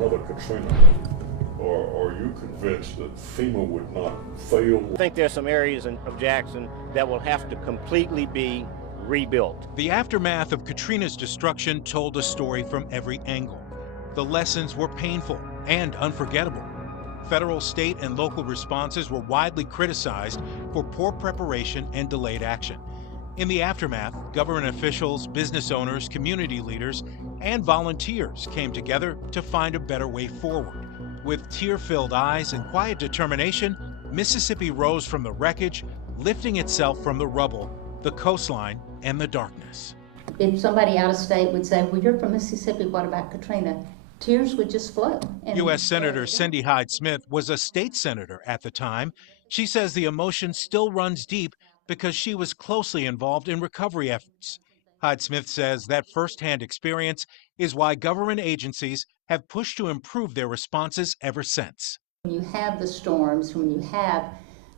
another Katrina? Or are you convinced that FEMA would not fail? I think there's some areas of Jackson that will have to completely be rebuilt. The aftermath of Katrina's destruction told a story from every angle. The lessons were painful and unforgettable. Federal, state, and local responses were widely criticized for poor preparation and delayed action. In the aftermath, government officials, business owners, community leaders, and volunteers came together to find a better way forward. With tear-filled eyes and quiet determination, Mississippi rose from the wreckage, lifting itself from the rubble, the coastline, and the darkness. If somebody out of state would say, well, you're from Mississippi, what about Katrina? Tears would just flow. U.S. Senator Cindy Hyde-Smith was a state senator at the time. She says the emotion still runs deep because she was closely involved in recovery efforts. Hyde-Smith says that firsthand experience is why government agencies have pushed to improve their responses ever since. When you have the storms, when you have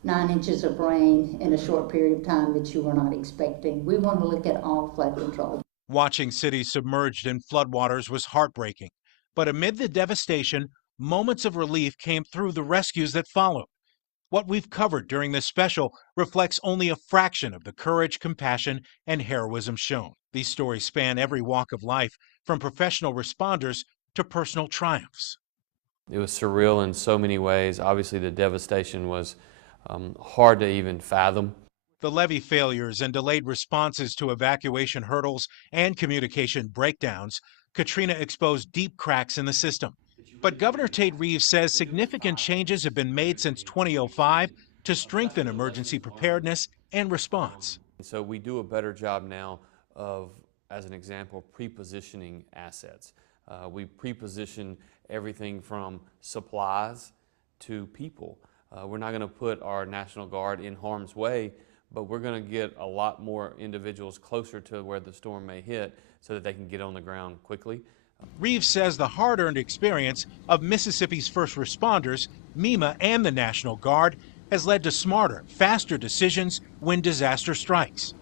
9 inches of rain in a short period of time that you were not expecting, we want to look at all flood control. Watching cities submerged in floodwaters was heartbreaking. But amid the devastation, moments of relief came through the rescues that followed. What we've covered during this special reflects only a fraction of the courage, compassion, and heroism shown. These stories span every walk of life, from professional responders to personal triumphs. It was surreal in so many ways. Obviously, the devastation was hard to even fathom. The levee failures and delayed responses to evacuation hurdles and communication breakdowns, Katrina exposed deep cracks in the system. But Governor Tate Reeves says significant changes have been made since 2005 to strengthen emergency preparedness and response. So we do a better job now of, as an example, pre-positioning assets. We pre-position everything from supplies to people. We're not going to put our National Guard in harm's way, but we're going to get a lot more individuals closer to where the storm may hit so that they can get on the ground quickly. Reeves says the hard-earned experience of Mississippi's first responders, MEMA, and the National Guard has led to smarter, faster decisions when disaster strikes.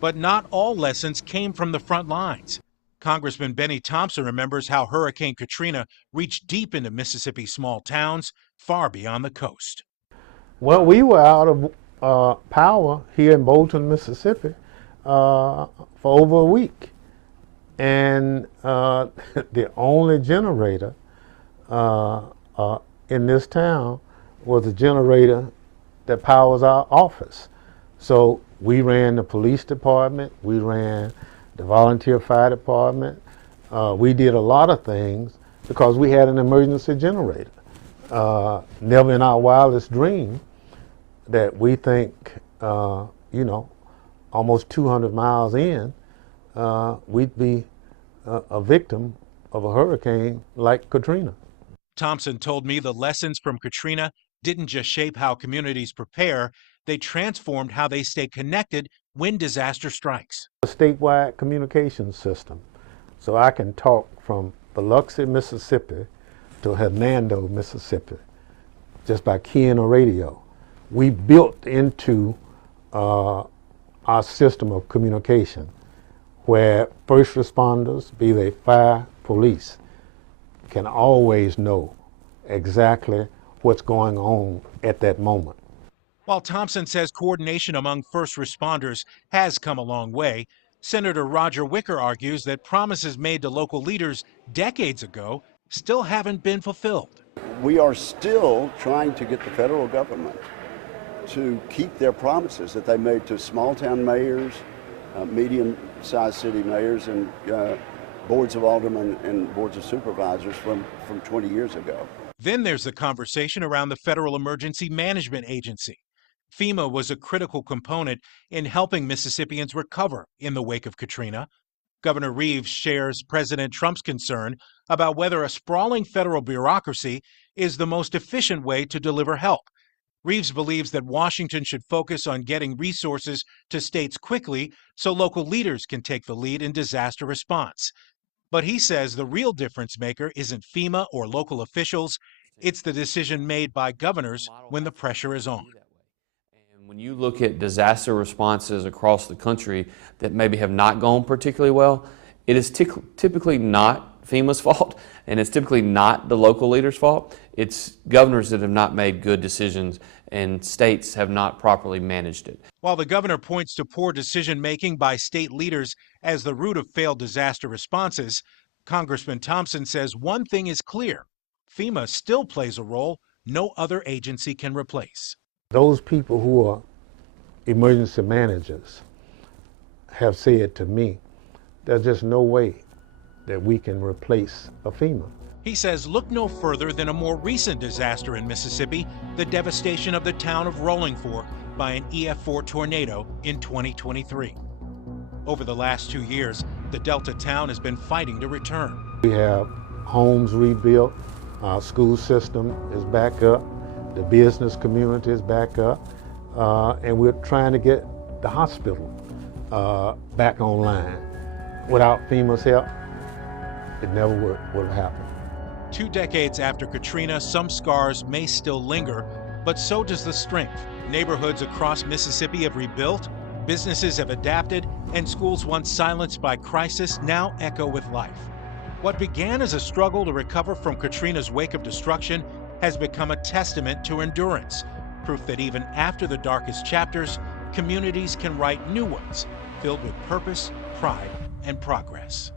But not all lessons came from the front lines. Congressman Benny Thompson remembers how Hurricane Katrina reached deep into Mississippi's small towns, far beyond the coast. Well, we were out of power here in Bolton, Mississippi for over a week. And the only generator in this town was a generator that powers our office. So we ran the police department, we ran the volunteer fire department. We did a lot of things because we had an emergency generator. Never in our wildest dream that we think, almost 200 miles in, we'd be a victim of a hurricane like Katrina. Thompson told me the lessons from Katrina didn't just shape how communities prepare, they transformed how they stay connected when disaster strikes. A statewide communication system. So I can talk from Biloxi, Mississippi to Hernando, Mississippi, just by keying a radio. We built into our system of communication where first responders, be they fire, police, can always know exactly what's going on at that moment. While Thompson says coordination among first responders has come a long way, Senator Roger Wicker argues that promises made to local leaders decades ago still haven't been fulfilled. We are still trying to get the federal government to keep their promises that they made to small-town mayors, medium-sized city mayors, and boards of aldermen and boards of supervisors from 20 years ago. Then there's the conversation around the Federal Emergency Management Agency. FEMA was a critical component in helping Mississippians recover in the wake of Katrina. Governor Reeves shares President Trump's concern about whether a sprawling federal bureaucracy is the most efficient way to deliver help. Reeves believes that Washington should focus on getting resources to states quickly so local leaders can take the lead in disaster response. But he says the real difference maker isn't FEMA or local officials, it's the decision made by governors when the pressure is on. And when you look at disaster responses across the country that maybe have not gone particularly well, it is typically not FEMA's fault, and it's typically not the local leaders' fault. It's governors that have not made good decisions, and states have not properly managed it. While the governor points to poor decision-making by state leaders as the root of failed disaster responses, Congressman Thompson says one thing is clear: FEMA still plays a role no other agency can replace. Those people who are emergency managers have said to me, there's just no way that we can replace a FEMA. He says look no further than a more recent disaster in Mississippi, the devastation of the town of Rolling Fork by an EF4 tornado in 2023. Over the last 2 years, the Delta town has been fighting to return. We have homes rebuilt, our school system is back up, the business community is back up, and we're trying to get the hospital back online. Without FEMA's help, it never would have happened. 2 decades after Katrina, some scars may still linger, but so does the strength. Neighborhoods across Mississippi have rebuilt, businesses have adapted, and schools once silenced by crisis now echo with life. What began as a struggle to recover from Katrina's wake of destruction has become a testament to endurance, proof that even after the darkest chapters, communities can write new ones, filled with purpose, pride, and progress.